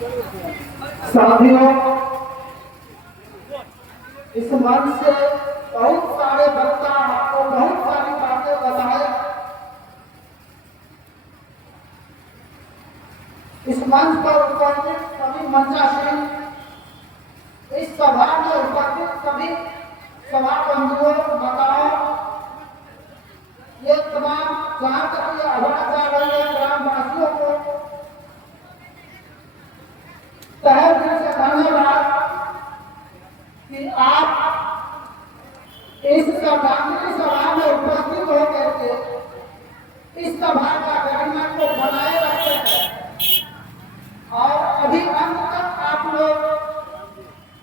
साथियों, इस मंच से बहुत सारे वक्ता आपको बहुत सारी बातें बताए। इस मंच पर उपस्थित सभी मंचासीन, इस सभा में उपस्थित सभी सभा बंधुओं, माताओं, ये तमाम जहाँ तक ये आवाज आ रही है ग्रामवासियों को तहे दिल से धन्यवाद कि आप इस श्रद्धांजलि सभा में उपस्थित होकर के इस सभा का गरिमा को बनाए रखते हैं और अभी अंत तक आप लोग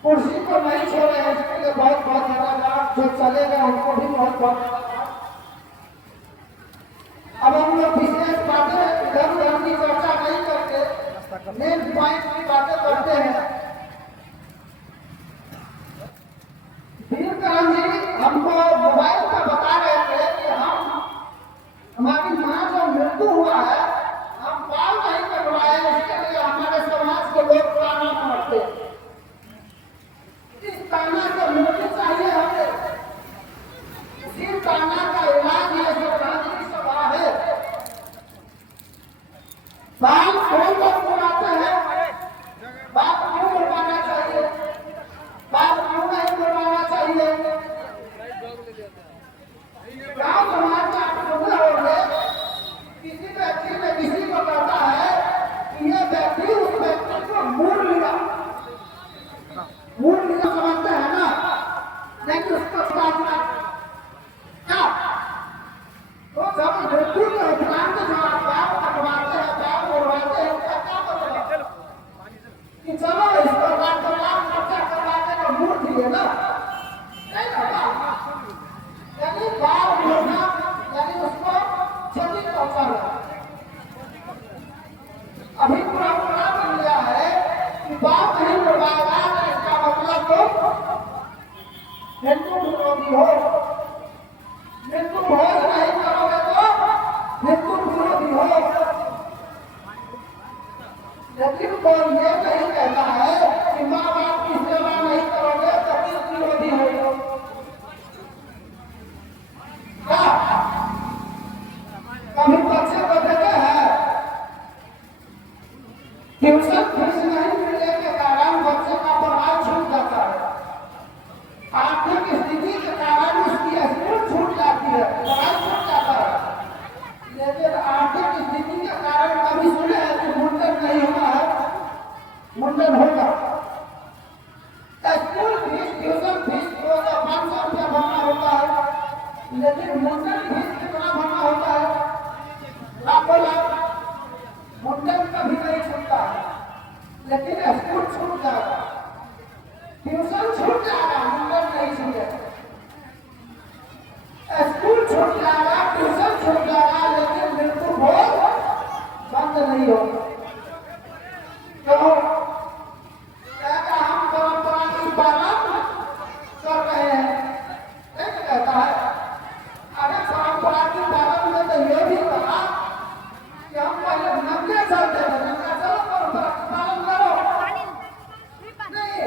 कुर्सी को नहीं छोड़े हैं, इसके लिए बहुत बहुत धन्यवाद। जो चले गए उनको भी बहुत बहुत धन्यवाद। अब हम लोग विशेष बातें इधर उधर की चर्चा नहीं करके मेन पॉइंट की बातें करते हैं। वीरकरण जी हमको मोबाइल पर बता रहे थे कि हमारी माँ जो मृत्यु हुआ है, हम बाल नहीं कटवाए, इसके लिए हमारे समाज के लोग ताना मारते। इस ताना से मुक्ति चाहिए हमें। इसी ताना का इलाज ये श्रद्धांजलि सभा है। बाल कौन लोग बुलाते हैं, बाप क्यों बुलवाना चाहिए, बाप क्यों नहीं बुलवाना चाहिए। गाँव समाज में आप सुने होंगे, किसी व्यक्ति ने किसी को कहता है कि ये व्यक्ति उस व्यक्ति को मूल लिया समझते हैं ना, लेकिन उसको क्या तो जब मृत्यु के उपरांत जो आप बाप कटवाते हैं, बाप बुलवाते हैं, उसका क्या मतलब कि चलो इसको लाख खर्चा करवाने का मूड दिए ना, नहीं होगा। यानी बाप बोलना यानी उसको क्षति पहुंचाना। अभी परंपरा बन गया है कि बाप नहीं बुलवाएगा तो इसका मतलब तो हिंदू विरोधी हो, हिंदू भोज नहीं करोगे तो हिंदू विरोधी हो। लेकिन कोई ये नहीं कहता है कि माँ बाप की सेवा नहीं करोगे तो किस विरोधी हो। कभी बच्चे को देते हैं ट्यूशन फीस नहीं मिलने के कारण बच्चे का पढ़ाई छूट जाता है, आर्थिक स्थिति के कारण उसकी स्कूल छूट जाती है, पढ़ाई छूट जाता है। लेकिन आर्थिक स्थिति के कारण कभी सुने हैं कि मुंडन नहीं हुआ है, मुंडन होगा। स्कूल फीस ट्यूशन फीस 500 रुपया भरना होता है, लेकिन मुंडन फीस कितना भरना होता है, लाखों लाख। मुंडन कभी नहीं छूटता है, लेकिन स्कूल छूट जाएगा, ट्यूशन छूट जाएगा, मुंडन नहीं छूटेगा। स्कूल छूट जाएगा, ट्यूशन छूट जाएगा, लेकिन मृत्यु भोज बंद नहीं होगा। तो कहता हम परंपरा की पालन कर रहे हैं, नहीं कहता है। अरे परंपरा की पालन में तो ये भी कहा कि हम पहले नंगे चलते थे, नंगा चलो परंपरा की पालन करो। नहीं,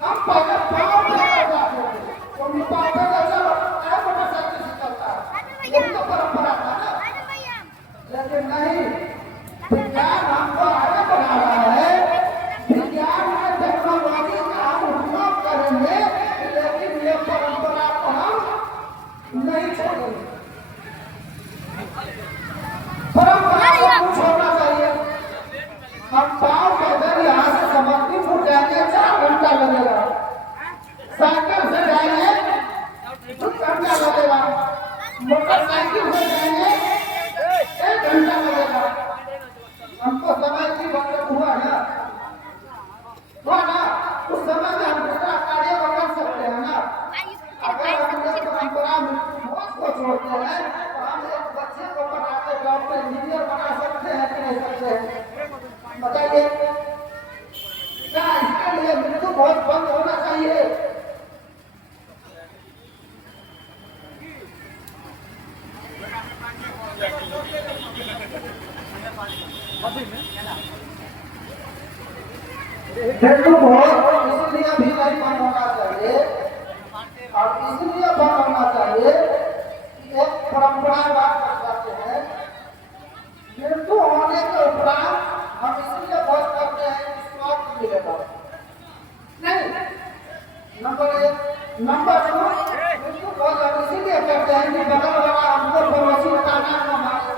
हम पहले पाँव लेकर जाते थे, तो पाँव पे चलो मोटरसाइकिल से चलता है, ये तो परंपरा था ना। लेकिन नहीं, विज्ञान हमको आगे बढ़ा रहा है, विज्ञान में टेक्नोलॉजी का हम उपयोग करेंगे, लेकिन ये परंपरा को हम नहीं छोड़ेंगे। परंपरा को कुछ होना चाहिए। हम पाँव पैदल यहाँ से समस्तीपुर जाएंगे 4 घंटा लगेगा, साइकिल से जाएंगे 2 घंटा लगेगा, मोटरसाइकिल से जाएंगे 1 घंटा लगेगा। हमको समय की बचत हुआ ना, उस समय में हम दूसरा कार्य कर सकते हैं ना। अगर हम परंपरा भोज को छोड़ते हैं तो हम एक बच्चे को पढ़ा के डॉक्टर इंजीनियर बना सकते हैं कि नहीं सकते हैं, बताइए। क्या इसके लिए मृत्यु भोज बंद होना चाहिए? हिंदू भोज इसलिए भी नहीं बंद होना चाहिए और इसलिए बंद होना चाहिए कि एक परंपरा बात कर जाते हैं मृत्यु होने के उपरांत हम इसलिए भोज करते हैं कि स्वास्थ्य मिलेगा नहीं। नंबर एक। नंबर दो, मृत्यु भोज हम इसीलिए करते हैं कि बगल वाला हमको पड़ोसी ताना न मारे,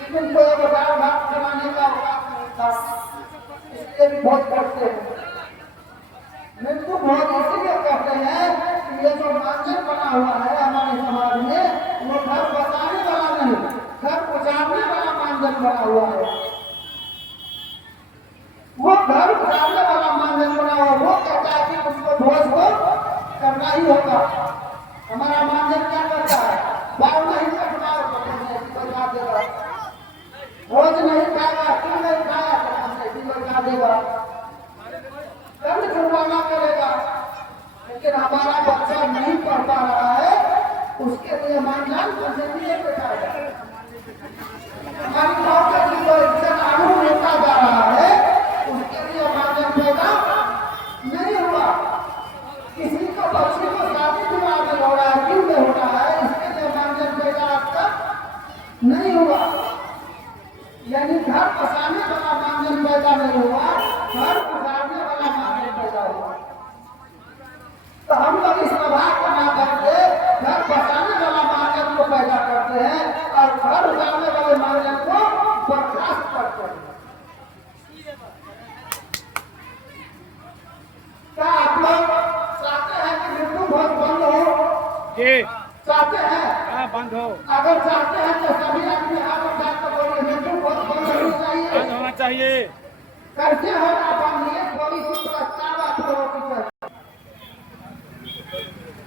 लेकिन कोई दाल भात बनाने का औकात नहीं था, इसलिए भी भोज करते हैं। मृत्यु भोज इसलिए करते हैं कि ये जो मानचन बना हुआ है हमारे समाज में वो घर बसाने वाला नहीं, घर उजाड़ने वाला मानचन बना हुआ है। वो घर उजाड़ने वाला मानचन बना हुआ, वो कहता है कि उसको भोज को करना ही होगा। हमारा मानचन क्या करता है, बाल नहीं कटवाओ बजा देगा, भोज नहीं खाएगा, क्यों नहीं खाया तो हमने भी बजा देगा, दंड जुर्माना करेगा। लेकिन हमारा बच्चा नहीं पढ़ पा रहा है, उसके लिए मानजान नहीं बैठाएगा। हमारी नौकरी की जो इज्जत आड़ू लेता जा रहा है, उसके लिए मानजान पैदा नहीं हुआ। किसी को बच्चे को शादी विवाह में हो रहा है, क्यों नहीं हो रहा है, इसके लिए मानजान पैदा आज तक नहीं हुआ। यानी घर बसाने वाला मानजान पैदा नहीं हुआ, घर उजाड़ने वाला मानजान पैदा हुआ। तो हम लोग इस प्रभाव को ना करके घर बसाने वाला मानजान को पैदा करते हैं और घर उजाड़ने वाले मानजान को बर्खास्त करते हैं। क्या आप लोग चाहते हैं कि मृत्यु भोज बंद हो? जी चाहते हैं? हाँ, बंद हो। अगर चाहते हैं तो सभी आदमी हाथ उठा कर बोलिए मृत्यु भोज बंद होनी चाहिए। बंद होना चाहिए। कैसे होगा बंद, ये थोड़ी सी प्रस्ताव आप लोगों की चर्चा।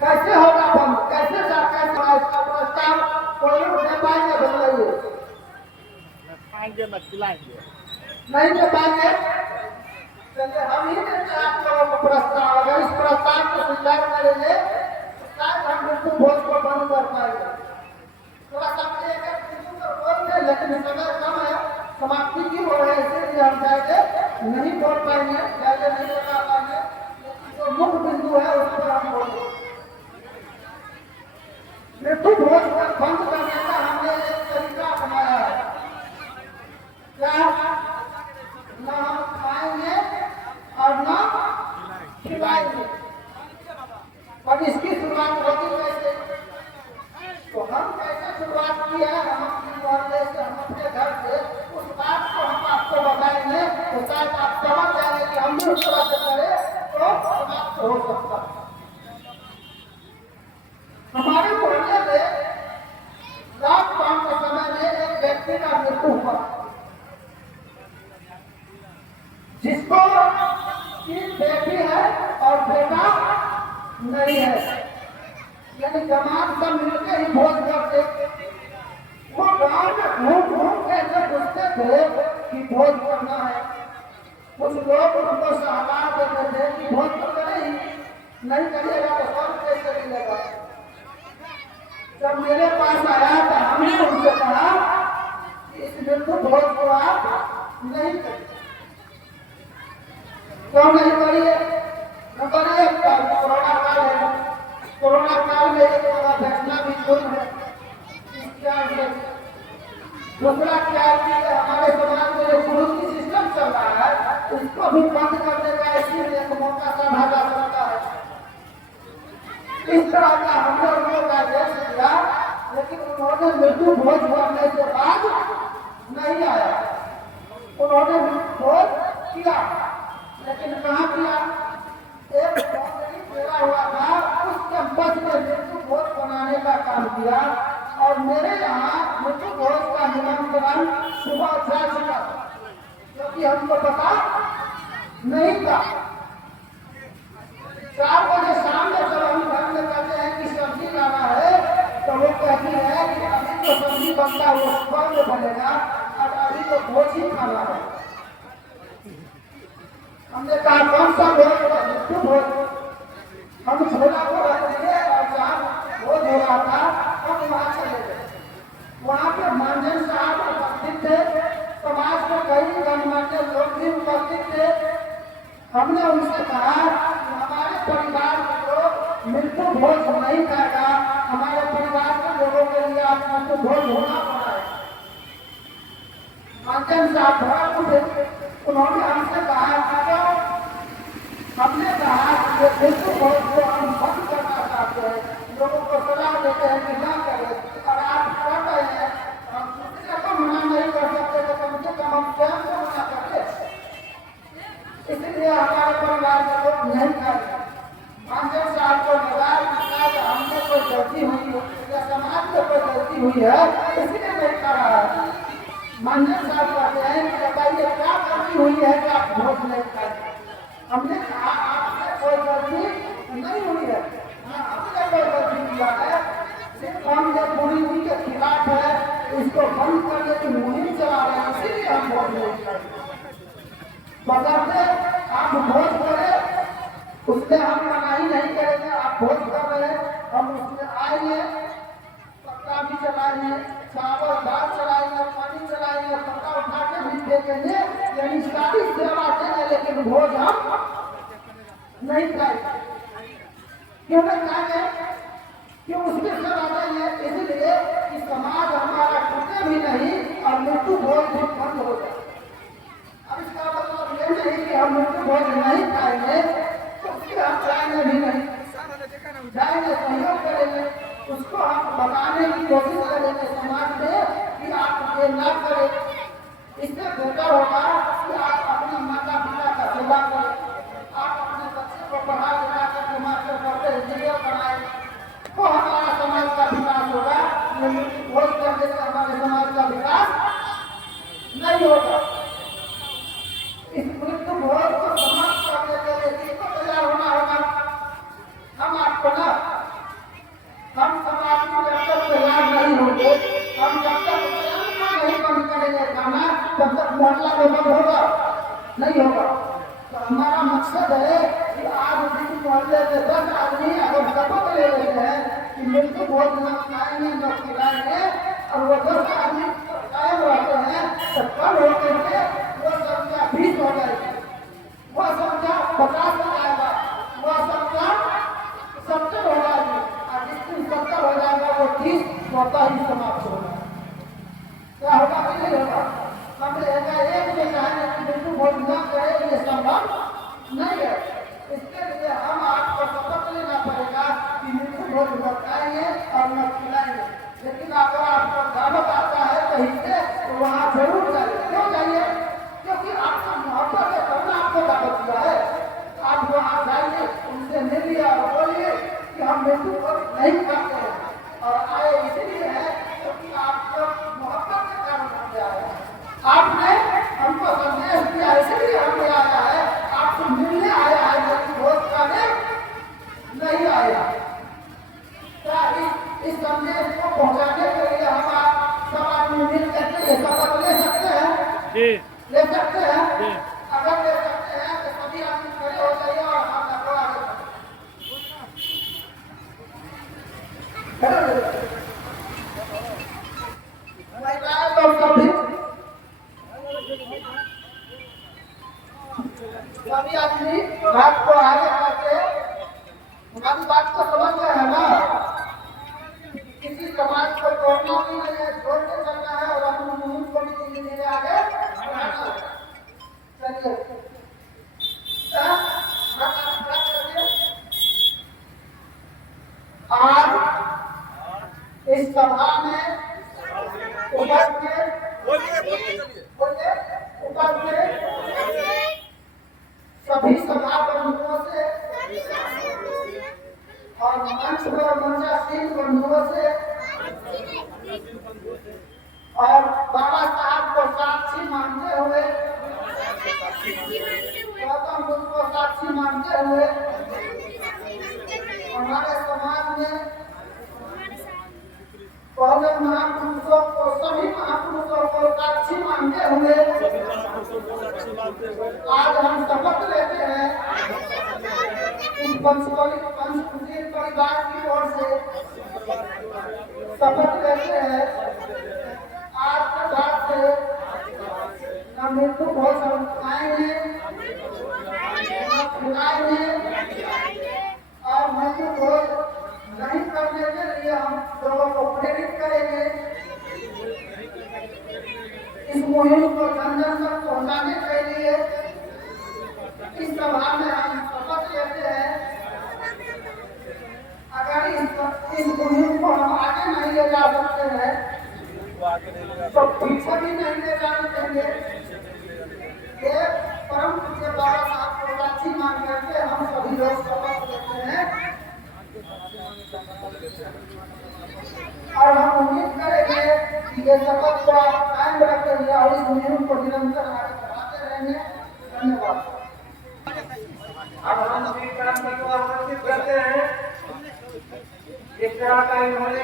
कैसे होगा बंद, कैसे सरकार का इसका प्रस्ताव कोई लोग दे पाएंगे? बताइए। खाएंगे मत खिलाएंगे। नहीं दे पाएंगे? चलिए हम ही देते हैं आप लोगों को प्रस्ताव। अगर इस प्रस्ताव को स्वीकार करेंगे तो शायद हम मृत्यु भोज को बंद कर पाएंगे। थोड़ा सा बोल रहे, लेकिन समय कम है, समाप्ति की हो रही है, इसलिए हम चाहेंगे नहीं बोल पाएंगे, चाहे नहीं बता पाएंगे, जो मुख्य बिंदु है उस पर हम बोलेंगे। मृत्यु भोज को बंद करने का हमने एक तरीका अपनाया है। क्या? न हम खाएंगे और न खिलाएंगे। और इसकी शुरुआत होगी कैसे? तो हम कैसे शुरुआत की है, हम अपने मोहल्ले से, हम अपने घर से, उस बात को हम आपको बताएंगे तो शायद आप समझ जाएंगे कि हम भी उस तरह से करें तो समाप्त हो सकता है। हमारे मोहल्ले में लॉकडाउन के समय में एक व्यक्ति का मृत्यु हुआ, जिसको 3 बेटी है और बेटा नहीं है। यानी जमात सब मिलकर ही भोज करते। वो गांव में घूम घूम के ऐसे पूछते थे कि भोज करना है। कुछ लोग उनको सहकार देते थे कि भोज तो करें, नहीं करिएगा तो सब कैसे मिलेगा। जब मेरे पास आया तो हमने उनसे कहा कि इस मृत्यु भोज को आप नहीं करिए। क्यों नहीं करिए? नंबर एक, कोरोना काल है, कोरोना काल में एक घटना भी जुर्म है। दूसरा क्या है, हमारे समाज में जो गुरु की सिस्टम चल रहा है उसको भी बंद करने का इसीलिए एक मौका साधा जा सकता है। इस तरह का हमने उनको आदेश दिया, लेकिन उन्होंने मृत्यु भोज करने के बाद नहीं आया। उन्होंने मृत्यु भोज किया, लेकिन कहाँ किया? एक मेरा हुआ था, उस कैंपस में मृत्यु भोज बनाने का काम किया और मेरे यहाँ मृत्यु भोज का निमंत्रण सुबह 4 बजे, क्योंकि हमको पता नहीं था। 4 बजे शाम में जब हम घर में कहते हैं कि सब्जी लाना है तो वो कहती है कि अभी तो सब्जी बनता है वो सुबह में बनेगा और अभी तो भोज ही खाना है। हमने कहा कौन सा भोज? मृत्यु भोज। हम छोला को रख दिए और जहाँ भोज हो रहा था हम वहाँ चले गए। वहाँ पे मानजन साहब उपस्थित थे, समाज के कई गणमान्य लोग भी उपस्थित थे। से कहा कि हमारे परिवार के लोग मृत्यु भोज नहीं खाएगा, हमारे परिवार के लोगों के लिए आप मृत्यु भोज होना पड़ा है। मंचन साहब भड़क उठे, उन्होंने हमसे कहा कि हमने कहा कि मृत्यु भोज को हम बंद करना चाहते हैं, लोगों को सलाह देते हैं कि न करें, और आप कर रहे हैं, हम दूसरे को मना नहीं कर सकते तो कम से कम हम स्वयं को मना करते, इसलिए हमारे परिवार के लोग नहीं खाते। मंचन साहब को लगा कि हमने कोई गलती हुई है या समाज में कोई गलती हुई है, इसलिए नहीं कर रहा है। मंचन साहब कहते हैं कि बताइए क्या गलती हुई है कि आप भोज नहीं खाते। हमने कहा आपसे कोई गलती नहीं हुई है, हमने कोई गलती किया है, सिर्फ हम ये बुरी के खिलाफ है, इसको बंद करने की मुहिम चला रहे हैं, इसीलिए हम भोज नहीं करते। बजाते आप भोज करें, उससे हम मनाही नहीं करेंगे, आप भोज कर रहे हैं, हम उसमें आएंगे, पत्ता भी चलाएंगे, चावल दाल चलाएंगे, पानी चलाएंगे, पत्ता उठा के भी फेंकेंगे, यानी सारी सेवा देंगे, लेकिन भोज हम नहीं खाएंगे। क्यों नहीं खाएंगे? क्यों उसमें सेवा देंगे? इसलिए कि समाज हमारा टूटे भी नहीं और मृत्यु भोज भी बंद हो जाए। अब इसका मतलब ये नहीं कि हम मृत्यु भोज नहीं खाएंगे, तो उसके हम जाएंगे भी नहीं, जाएंगे सहयोग करेंगे, उसको हम बताने की कोशिश करेंगे समाज में कि आप ये ना करें। इससे बेहतर होगा कि आप अपने माता पिता का सेवा करें, आप अपने बच्चे को पढ़ा लिखा कर मास्टर करते इंजीनियर बनाए, तो हमारा समाज का विकास होगा। मृत्यु भोज करने से हमारे समाज का विकास नहीं होगा। इस मृत्यु भोज को समाप्त करने के लिए किसको तैयार होना होगा? हम आपको ना, हम समाज में जब तक तैयार नहीं होंगे, हम जब तक नहीं बंद करेंगे खाना, तब तक मोहल्ला में बंद होगा नहीं होगा। तो हमारा मकसद है कि आज जिस मोहल्ले के 10 आदमी अगर शपथ ले लेते हैं कि मृत्यु भोज न खाएंगे न खिलाएंगे, और वो 10 आदमी कायम रहते हैं, तो कल होकर के वो संख्या 20 हो जाएगी, वो संख्या 50 हो जाएगा, वो संख्या 70 हो जाएगी, और जिस दिन 70 हो जाएगा वो 30 स्वतः ही समाप्त होगा। क्या होगा कि नहीं होगा? हम एक में चाहेंगे कि मृत्यु भोज न करें, ये संभव नहीं है। इसके लिए हम आपको शपथ लेना पड़ेगा कि मृत्यु भोज न खाएंगे और न खिलाएंगे। लेकिन अगर आपको दावत आता है कहीं से, तो वहाँ जरूर जाइए। क्यों जाइए? क्योंकि आपको मोहब्बत है, तब ना आपको दावत दिया है। आप वहाँ जाइए, उनसे मिलिए और बोलिए कि हम मृत्यु भोज नहीं खाते हैं, और आए इसलिए है क्योंकि आपको मोहब्बत के कारण हमने आया है। आपने हमको संदेश दिया, इसलिए हमने आया है, आपको मिलने आया है, मृत्यु भोज खाने नहीं आया। क्या इस संदेश को पहुंचाने के लिए हम आप सब आदमी मिल करके ये शपथ ले सकते हैं? जी ले सकते हैं। जी। अगर ले सकते हैं तो सभी आदमी खड़े हो जाइए और हम लगवा आगे महिलाएं लोग सभी आदमी हाथ को आगे करके, हमारी बात को समझ गए है ना? किसी समाज को तोड़ना भी नहीं है, जोड़ के चलना है और अपनी मुहिम को भी धीरे धीरे आगे बढ़ाना है। चलिए आज इस सभा में सभी सभा बंधुओं से और मंच पर मंचासीन बंधुओं से और बाबा साहब को साक्षी मानते हुए, गौतम बुद्ध को साक्षी मानते हुए, हमारे समाज में पहले महापुरुषों को, सभी महापुरुषों को साक्षी मानते हुए आज हम शपथ लेते हैं इस पंचकुटीर परिवार की ओर से शपथ लेते हैं आज के बाद से न मृत्यु भोज हम खाएंगे न खिलाएंगे। मुहिम को जन जन तक पहुंचाने के लिए इस सभा में हम शपथ लेते हैं। अगर इस मुहिम को हम आगे नहीं ले जा सकते हैं तो पीछे भी नहीं ले जाने देंगे। ये परम पूज्य बाबा साहब को राखी मान करके हम सभी लोग शपथ लेते हैं और हम उम्मीद करेंगे कि ये शपथ को आप कायम रखेंगे और इस मुहिम को निरंतर आगे बढ़ाते रहेंगे। धन्यवाद। अब हम श्री करते हैं। इस तरह का इन्होंने